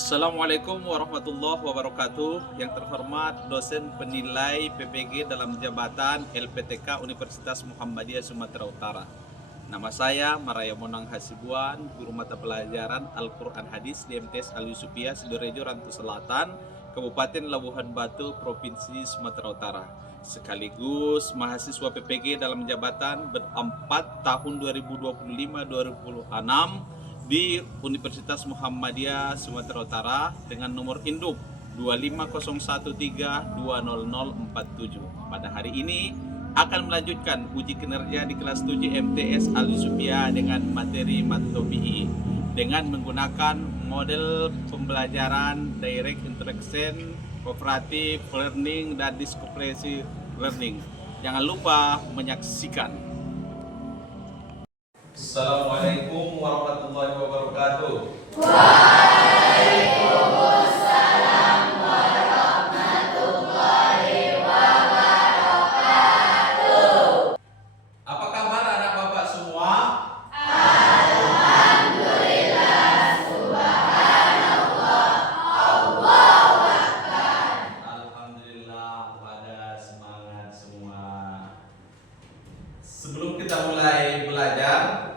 Assalamualaikum warahmatullahi wabarakatuh. Yang terhormat dosen penilai PPG dalam jabatan LPTK Universitas Muhammadiyah Sumatera Utara. Nama saya Maraya Monang Hasibuan, guru mata pelajaran Al-Quran Hadis di MTS Al-Yusufiyah Sidorejo Rantau Selatan, Kabupaten Labuhan Batu, Provinsi Sumatera Utara. Sekaligus mahasiswa PPG dalam jabatan ber-4 tahun 2025-2026 di Universitas Muhammadiyah Sumatera Utara dengan nomor induk 25013200047. Pada hari ini akan melanjutkan uji kinerja di kelas 7 MTS Al-Yusufiyah dengan materi Matobi'i dengan menggunakan model pembelajaran direct interaction, cooperative learning, dan discovery learning. Jangan lupa menyaksikan. Assalamualaikum warahmatullahi wabarakatuh. Waalaikumsalam warahmatullahi wabarakatuh. Apa kabar anak bapak semua? Alhamdulillah, subhanallah, Allahu Akbar. Alhamdulillah, pada semangat semua. Sebelum kita mulai belajar,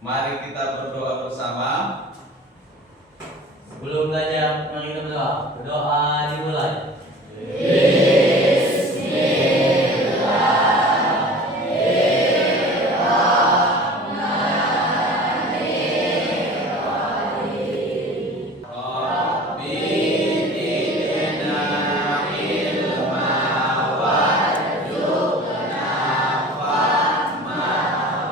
mari kita berdoa bersama. Sebelum belajar, mari kita berdoa. Berdoa dimulai. Rabbi zidna ilma warzuqna fahma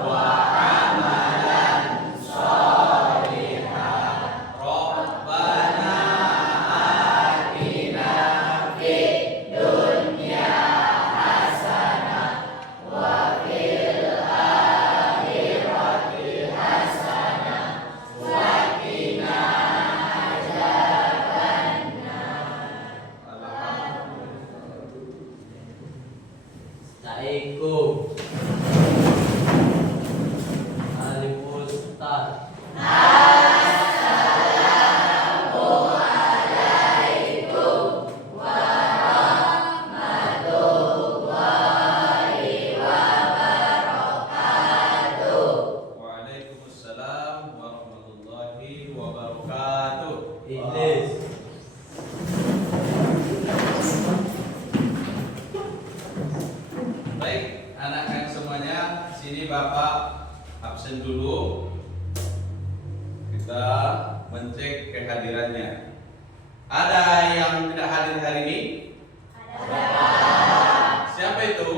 wa amalan sholihan. Rabbana atina fid dunya hasanah wa fil akhirati hasanah wa qina Assalamualaikum. Alif Ustaz. Waalaikumsalam warahmatullahi wabarakatuh. Idris. Baik, anak-anak semuanya, sini Bapak absen dulu. Kita mencek kehadirannya. Ada yang tidak hadir hari ini? Siapa itu?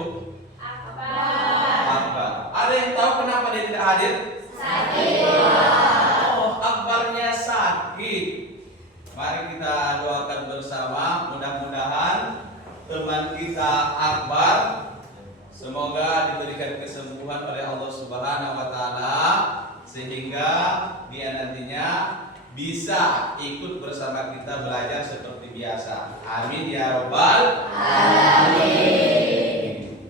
Akbar. Ada yang tahu kenapa dia tidak hadir? Oh, Akbarnya sakit. Mari kita doakan bersama, mudah-mudahan teman kita Akbar semoga diberikan kesembuhan oleh Allah Subhanahu wa taala sehingga dia nantinya bisa ikut bersama kita belajar seperti biasa. Amin ya rabbal alamin.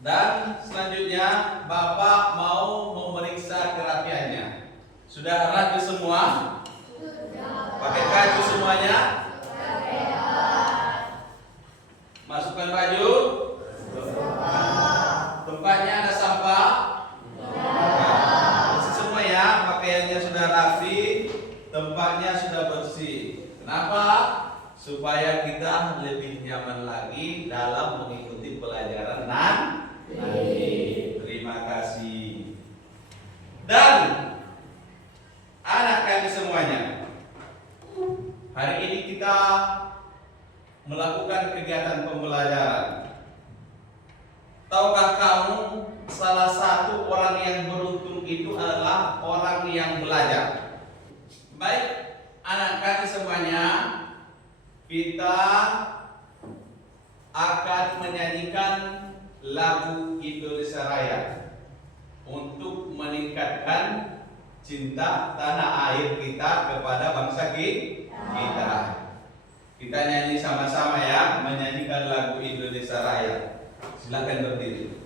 Dan selanjutnya Bapak mau memeriksa kerapiannya. Sudah rapi semua? Pakai baju semuanya? Masukkan baju. Tempatnya ada sampah. Bersih semua ya. Pakaiannya sudah rapi, tempatnya sudah bersih. Kenapa? Supaya kita lebih nyaman lagi dalam mengikuti pelajaran nanti. Terima kasih. Dan anak kami semuanya, hari ini kita melakukan kegiatan pembelajaran. Tahukah kamu salah satu orang yang beruntung itu adalah orang yang belajar? Baik, anak kami semuanya, kita akan menyanyikan lagu Indonesia Raya untuk meningkatkan cinta tanah air kita kepada bangsa kita. Kita nyanyi sama-sama ya, menyanyikan lagu Indonesia Raya. Silakan berdiri.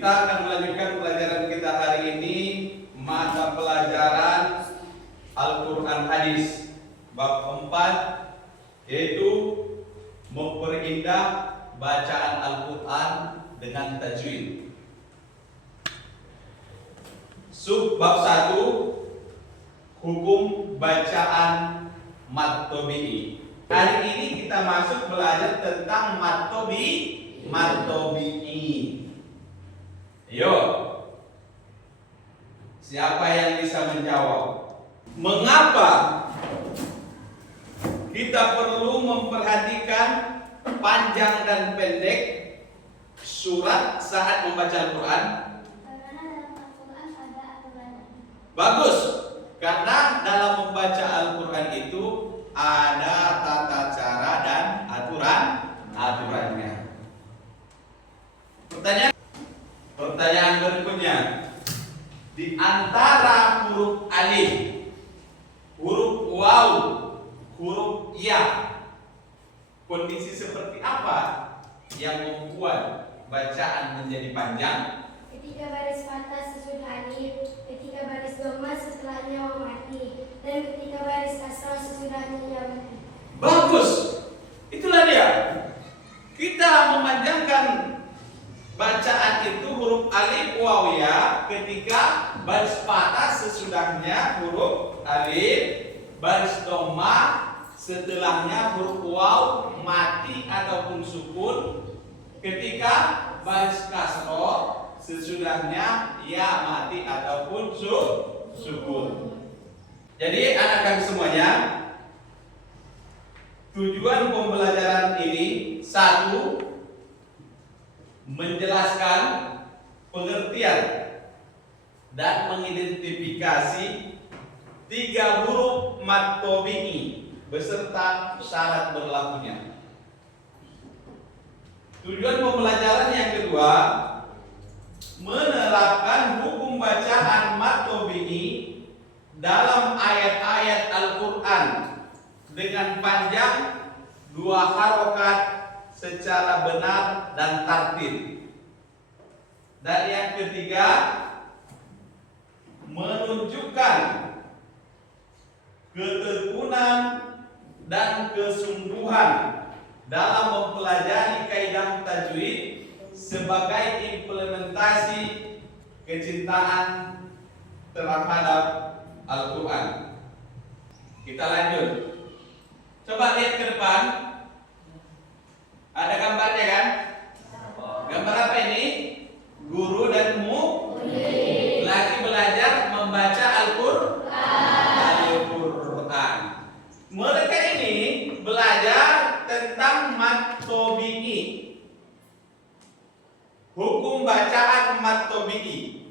Kita akan melanjutkan pelajaran kita hari ini, mata pelajaran Al-Quran Hadis bab 4, yaitu memperindah bacaan Al-Quran dengan tajwid. Bab 1, hukum bacaan mad tabi'i. Hari ini kita masuk belajar tentang mad tabi'i. Ayo, siapa yang bisa menjawab? Mengapa kita perlu memperhatikan panjang dan pendek surat saat membaca Al-Quran? Karena dalam Al-Quran ada aturannya. Bagus, karena dalam membaca Al-Quran itu ada tata cara dan aturannya. Pertanyaan berikutnya, di antara huruf alif, huruf waw, huruf ya, kondisi seperti apa yang membuat bacaan menjadi panjang? Ketika baris patah sesudah alif, ketika baris dhamma setelahnya mati, dan ketika baris kasrah sesudahnya ya mati. Bagus, itulah dia. Kita memanjangkan bacaan itu huruf alif waw ya ketika baris patah sesudahnya huruf alif, baris dhamma setelahnya huruf waw mati ataupun sukun, ketika baris kasroh sesudahnya ya mati ataupun sukun. Jadi anak kami semuanya, tujuan pembelajaran ini satu, menjelaskan pengertian dan mengidentifikasi 3 huruf mad tabi'i beserta syarat berlakunya. Tujuan pembelajaran yang kedua, menerapkan hukum bacaan mad tabi'i dalam ayat-ayat Al-Quran dengan panjang 2 harokat secara benar dan tartil. Dan yang ketiga, menunjukkan ketekunan dan kesungguhan dalam mempelajari kaidah tajwid sebagai implementasi kecintaan terhadap Al-Quran. Kita lanjut. Coba lihat ke depan. Ada gambarnya kan? Gambar apa ini? Guru dan murid lagi belajar membaca Al-Quran. Mereka ini belajar tentang mad tabi'i, hukum bacaan mad tabi'i.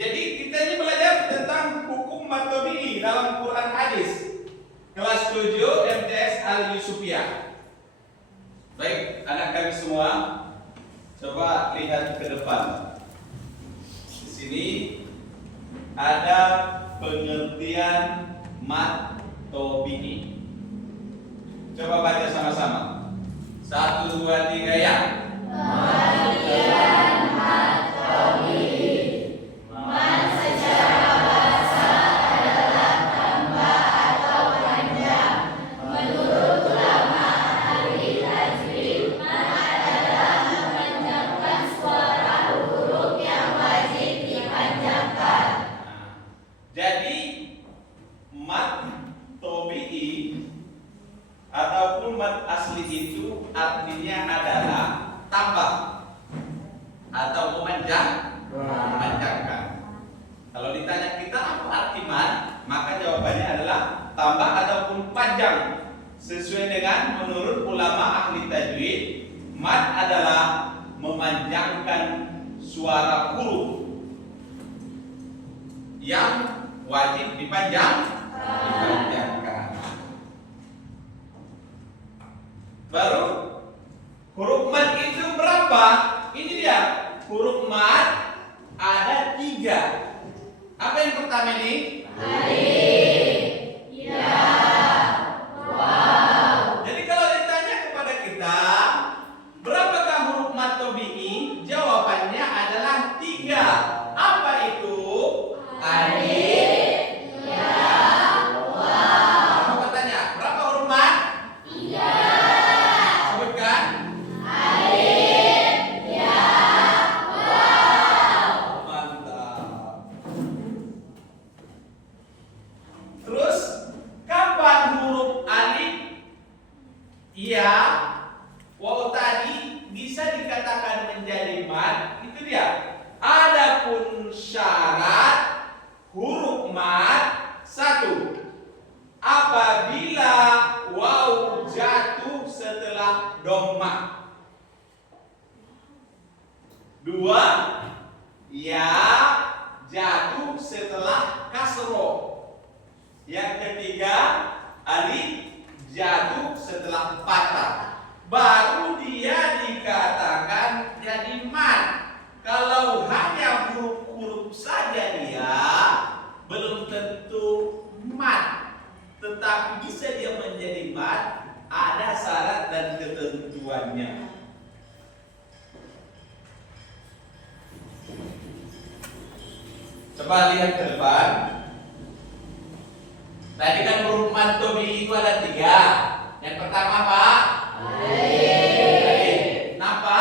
Jadi kita ini belajar tentang hukum mad tabi'i dalam Quran hadis. Kelas 7 MTS Al-Yusufiyah. Baik, anak kami semua, coba lihat ke depan. Di sini ada pengertian mad tabi'i. Coba baca sama-sama. 1, 2, 3 ya. Pengertian mad tabi'i. Mad secara bahasa adalah tambah atau panjang. Menurut ulama ahli tajwid, mad adalah memanjangkan suara huruf yang wajib dipanjangkan. Jadi mad tabi'i ataupun mad asli itu artinya adalah tambah atau memanjangkan. Kalau ditanya kita apa arti mad, maka jawabannya adalah tambah ataupun panjang. Sesuai dengan menurut ulama ahli tajwid, mad adalah memanjangkan suara huruf yang wajib dipanjangkan. Baru huruf mad itu berapa? Ini dia, huruf mad ada 3. Apa yang pertama ini? Alif, ya, waw. Jadi kalau ditanya kepada kita, berapakah huruf mad tabi'i? Jawabannya adalah mat, itu dia. Adapun syarat huruf mat, satu, apabila waw jatuh setelah dhamma. Dua, ya jatuh setelah kasro. Yang ketiga, alif jatuh setelah patah. Baru dia dikatakan jadi mat. Kalau hanya huruf-huruf saja dia belum tentu mat. Tetapi bisa dia menjadi mat, ada syarat dan ketentuannya. Coba lihat ke depan. Tadi kan huruf mat tobi itu ada 3. Yang pertama apa? Alif. Napa?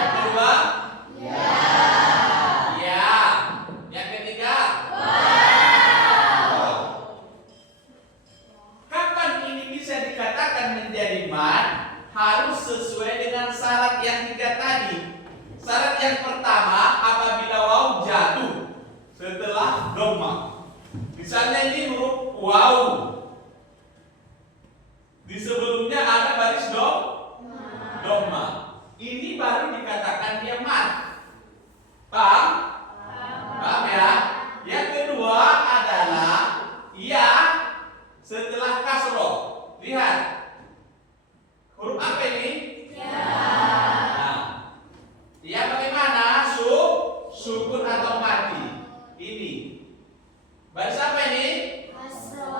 Yang kedua? Ya. Yang ketiga? Waw. Kapan ini bisa dikatakan menjadi mat? Harus sesuai dengan syarat yang 3 tadi. Syarat yang pertama, apabila waw jatuh setelah dhamma. Misalnya ini huruf waw, di sebelumnya ada baris dhamma. Ini baru dikatakan dia mat. Paham? Paham ya? Yang kedua adalah ya setelah kasro. Lihat, huruf apa ini? Ya bagaimana? Sukun atau mati. Ini baris apa ini?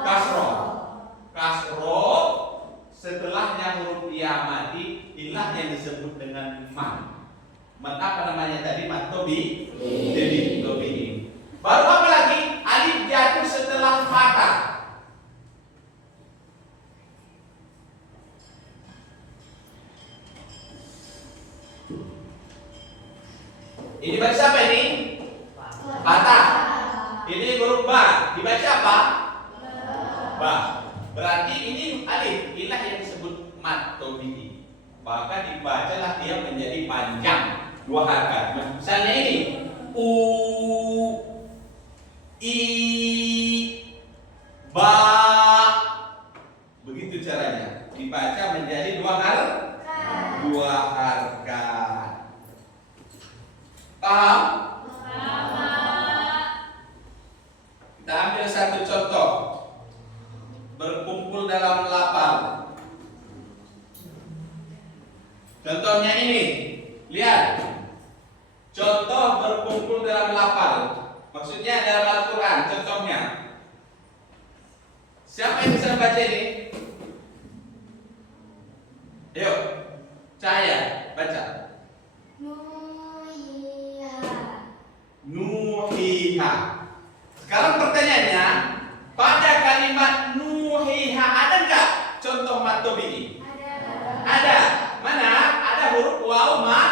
Kasro. Kasro setelahnya huruf ya mati, inilah yang disebut dengan mat. Mat apa namanya tadi? Mat tobi. Jadi tobi ini. Baru apa lagi? Alif jatuh setelah patah. Ini baris apa ini? Patah. Ini huruf ba. Dibaca apa? Ba. Berarti ini alif. Inilah yang disebut mat tobi. Maka dibacalah dia menjadi panjang 2 harakat. Misalnya ini u, i, ba. Begitu caranya. Dibaca menjadi 2 harakat. Paham? Kita ambil satu contoh. Berkumpul dalam lapar. Contohnya ini. Lihat. Contoh berkumpul dalam lapar. Maksudnya dalam Al-Quran. Contohnya. Siapa yang bisa baca ini? Yuk. Cahaya. Baca. Nuhiha. Sekarang pertanyaannya, pada kalimat nuhiha ada enggak contoh mat tobi ini? Ada. Mana? Ada huruf waw ma.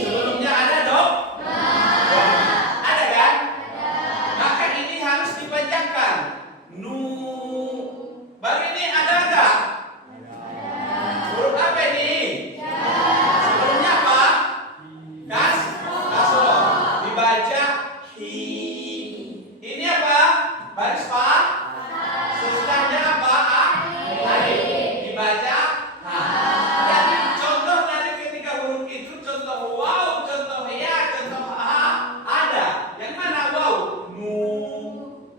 Sebelumnya ada dhamma. Ada kan? Maka ini harus dipanjangkan. Nu. Baru ini ada enggak? Huruf apa ini? Sebelumnya apa? Kasro. Dibaca hi. Ini apa? Baris pa. Sesudahnya apa? Alif. Dibaca ha. Jadi contoh dari ketiga huruf itu, contoh waw, contoh ya, contoh ha, ada. Yang mana waw? Nu,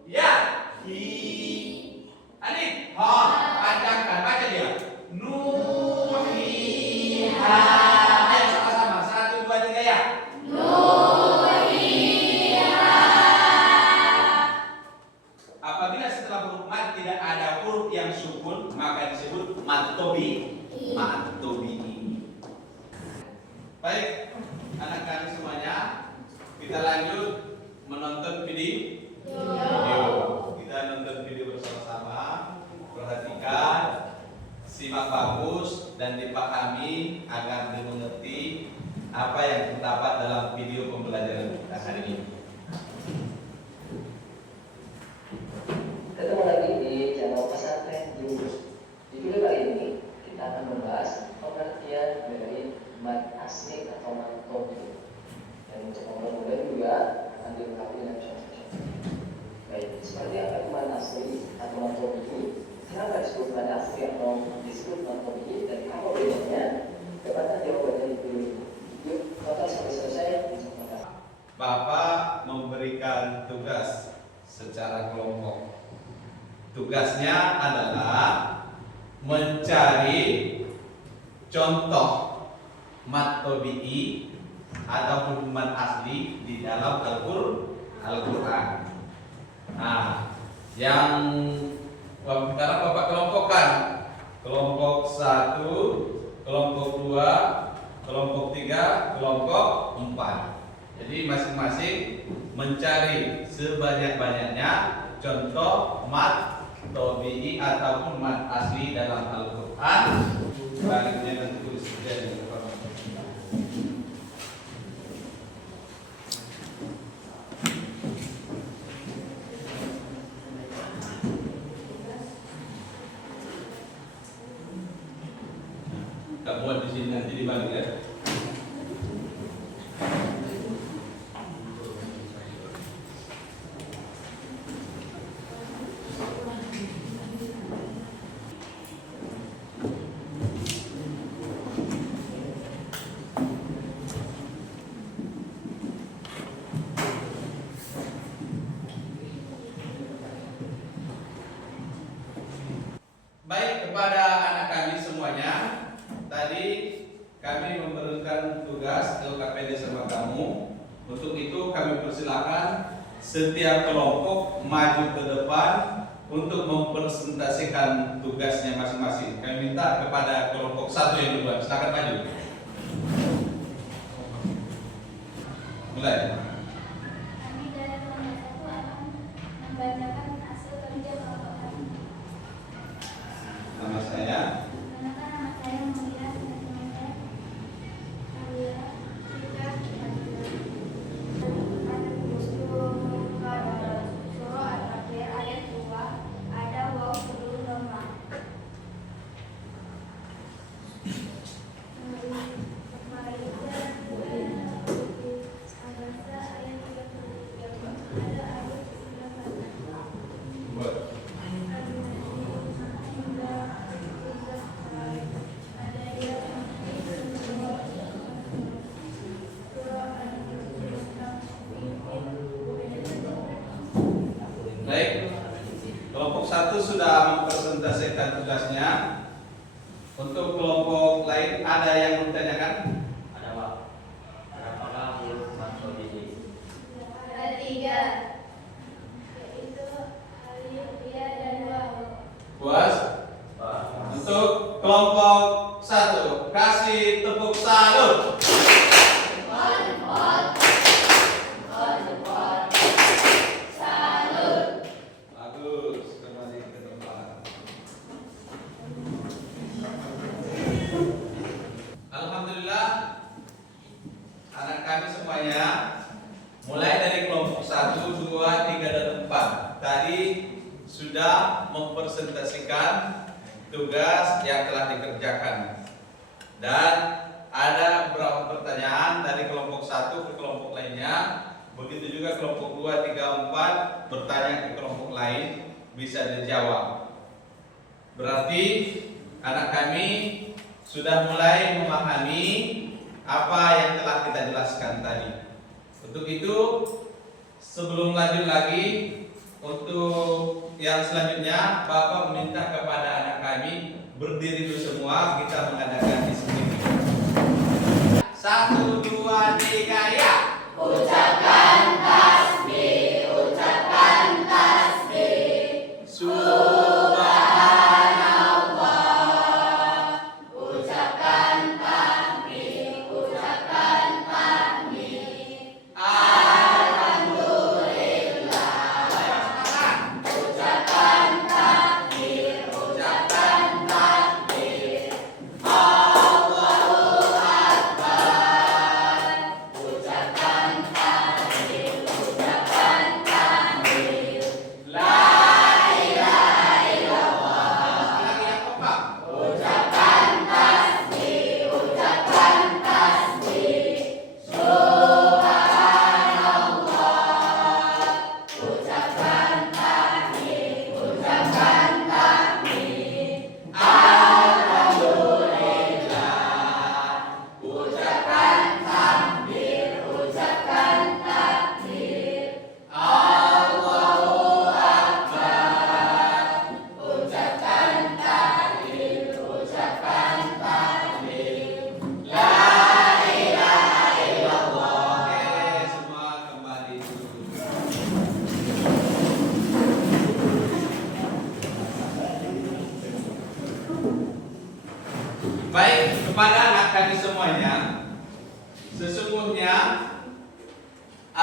ya, hi. Alif, ha. Panjangkan, baca dia. Nu, hi, ha. Ayo sama-sama. 1, 2, 3 ya. Apabila setelah huruf mat tidak ada huruf yang sukun, maka disebut mat tobi. Mat tobi. Baik, anak kami semuanya, kita lanjut menonton video. Kita nonton video bersama-sama. Perhatikan, simak bagus dan dipahami agar dimengerti apa yang terdapat dalam video pembelajaran kita hari ini. Ketemu lagi di channel Pesantren Jurus. Di video kali ini kita akan membahas pengertian dari mat asli disebut matlabi dan apa bedanya kepada jawaban dari dulu. Yuk, total sampai selesai. Bapak memberikan tugas secara kelompok. Tugasnya adalah mencari contoh mat tabi'i ataupun mat asli di dalam Al-Quran. Nah, yang sekarang Bapak kelompokkan. Kelompok 1, kelompok 2, kelompok 3, kelompok 4. Jadi masing-masing mencari sebanyak-banyaknya contoh mat tabi'i ataupun mat asli dalam Al-Quran. Baliknya nanti tulis saja. Kita buat di sini nanti dibalik ya. Baik, kepada anak kami semuanya, tadi kami memberikan tugas LKPD sama kamu. Untuk itu kami persilakan setiap kelompok maju ke depan untuk mempresentasikan tugasnya masing-masing. Kami minta kepada kelompok 1 yang duluan, silakan maju. Mulai. Kami dari kelompok 1 akan membacakan hasil kerja kelompok kami. Nama saya. Perkenalkan, nama saya Mulia dan teman saya Mulia Cika Fadila. Ada surah Al-Fatihah ayat 2 ada waw sebelum dhamma. Al-Baqarah ayat 33 ada alif sebelum kata. Buat. Baik, kelompok 1 sudah mempresentasikan tugasnya. Untuk kelompok lain ada yang bertanyakan? Ada Pak. Berapakah huruf mat tabi'i? Ada 3, yaitu alif, ya, dan waw. Puas? Pak. Untuk kelompok 1 kasih tepuk salut. Bagus, kembali ke tempat. Alhamdulillah, anak kami semuanya mulai dari kelompok 1, 2, 3, dan 4 tadi sudah mempresentasikan tugas yang telah dikerjakan. Dan ada beberapa pertanyaan dari kelompok 1 ke kelompok lainnya. Begitu juga kelompok 2, 3, 4 bertanya ke kelompok lain, bisa dijawab. Berarti anak kami sudah mulai memahami apa yang telah kita jelaskan tadi. Untuk itu, sebelum lanjut lagi, untuk yang selanjutnya Bapak meminta kepada anak kami berdiri dulu semua, kita mengadakan diskusi. 1, 2, 3, ya. Ucapkan tasbih, ucapkan tasbih. Subhanallah. Ucapkan takbir, ucapkan takbir. Alhamdulillah. Ucapkan takbir, ucapkan takbir. Allahu Akbar. Ucapkan takbir.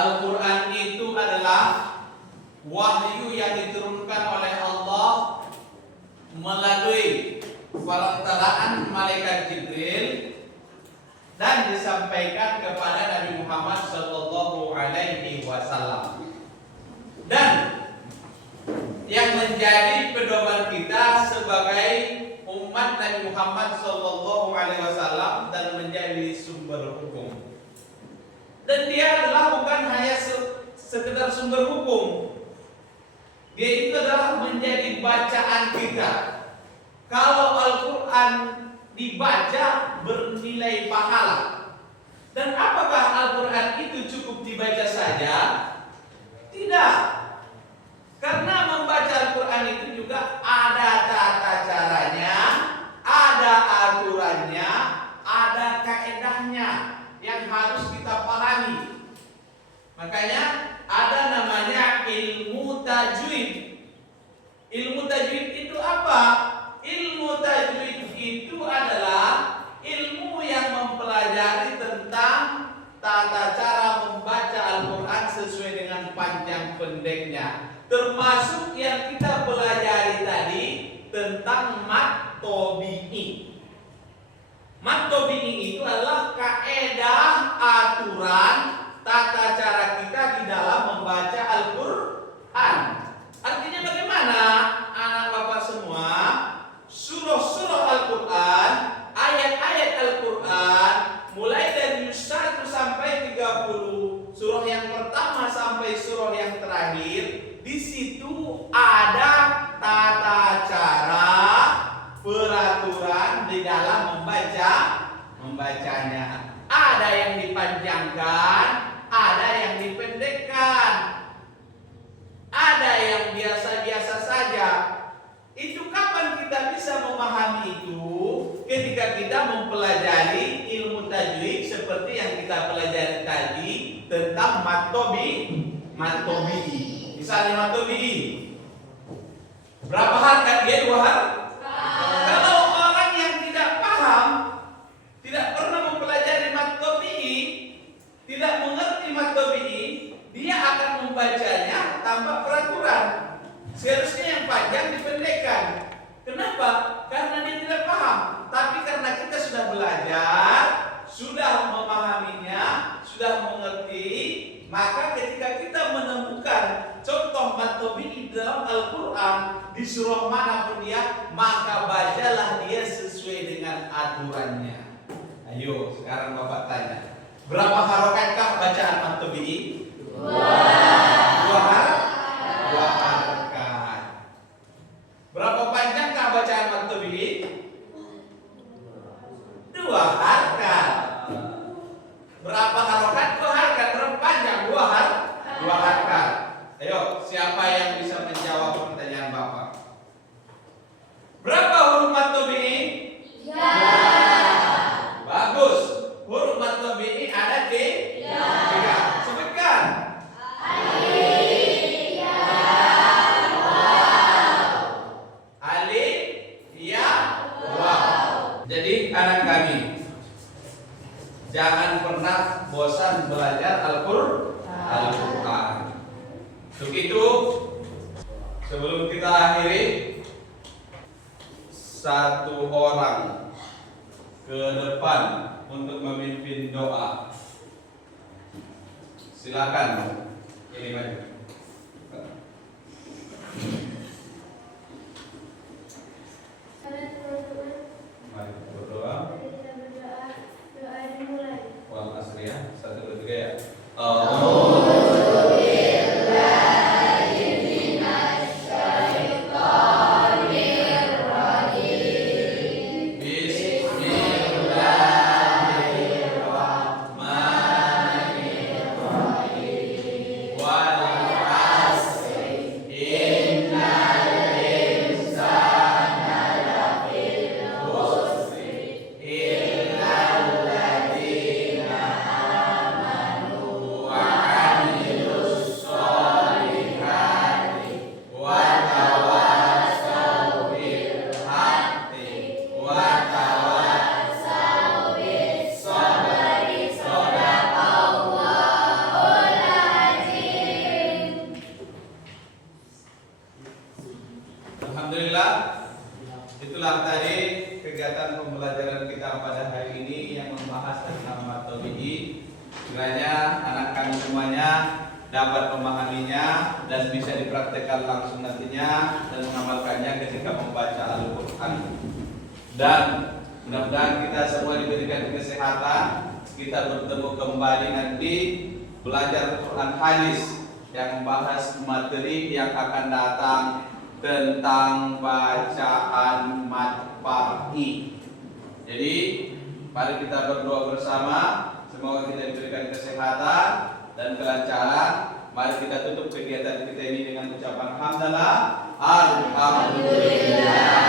Al-Quran itu adalah wahyu yang diturunkan oleh Allah melalui perantaraan malaikat Jibril dan disampaikan kepada Nabi Muhammad sallallahu alaihi wasallam. Dan yang menjadi pedoman kita sebagai umat Nabi Muhammad sallallahu alaihi wasallam dan menjadi sumber hukum. Dan dia adalah bukan hanya sekedar sumber hukum. Dia itu adalah menjadi bacaan kita. Kalau Al-Quran dibaca bernilai pahala. Dan apakah Al-Quran itu cukup dibaca saja? Tidak. Karena membaca Al-Quran itu juga ada tata caranya, ada aturannya, ada kaedahnya yang harus kita pahami. Makanya ada namanya ilmu tajwid. Ilmu tajwid itu apa? Ilmu tajwid itu adalah ilmu yang mempelajari tentang tata cara membaca Al-Quran sesuai dengan panjang pendeknya. Termasuk yang kita pelajari tadi tentang mat tobi'i. Mat tobi'i itu adalah kaedah, aturan, tata cara kita di dalam membaca Al-Quran. Artinya bagaimana anak bapak semua? Surah-surah Al-Quran, ayat-ayat Al-Quran, mulai dari 1 sampai 30, surah yang pertama sampai surah yang terakhir, di situ ada tata cara, peraturan di dalam membacanya. Ada yang dipanjangkan, ada yang dipendekkan, ada yang biasa-biasa saja. Itu kapan kita bisa memahami itu? Ketika kita mempelajari ilmu tajwid seperti yang kita pelajari tadi tentang mat tobi'i. Misalnya mat tobi'i, berapa harkat dia? 2 harkat. Kalau orang yang tidak paham, tidak pernah mempelajari mat tobi'i, tidak mengerti mat tobi'i, dia akan membacanya tanpa peraturan. Seharusnya yang panjang dipendekkan. Kenapa? Karena dia tidak paham. Tapi karena kita sudah belajar, sudah memahaminya, sudah mengerti, maka ketika kita menemukan contoh mat tobi'i dalam Al-Quran di surah manapun dia, maka bacalah dia sesuai dengan aturannya. Ayo, sekarang Bapak tanya, berapa harokaatkah bacaan mat tobi'i? 2 harkat. Berapa panjangkah bacaan mat tobi'i? 2 harkat. Berapa harokat? 2 harkat. Berapa panjang? 2 harkat. Ayo, siapa yang bisa menjawab pertanyaan Bapak? Berapa huruf mat tobi'i? 3. Bagus. Huruf mat tobi'i ada 3. Sebutkan. Jadi anak kami, jangan pernah bosan belajar Al-Quran. Untuk itu, sebelum kita akhiri, 1 orang ke depan untuk memimpin doa. Silakan. Ini maju. Mari kita berdoa. Doa dimulai. Wal asri ya. 1, 2, 3 ya. Kiranya anak kami semuanya dapat memahaminya dan bisa dipraktekkan langsung nantinya dan mengamalkannya ketika membaca Al-Quran. Dan mudah-mudahan kita semua diberikan kesehatan, kita bertemu kembali nanti belajar Quran hadis yang membahas materi yang akan datang tentang bacaan matfa'i. Jadi mari kita berdoa bersama, semoga kita diberikan kesehatan dan kelancaran. Mari kita tutup kegiatan kita ini dengan ucapan hamdalah. Alhamdulillah.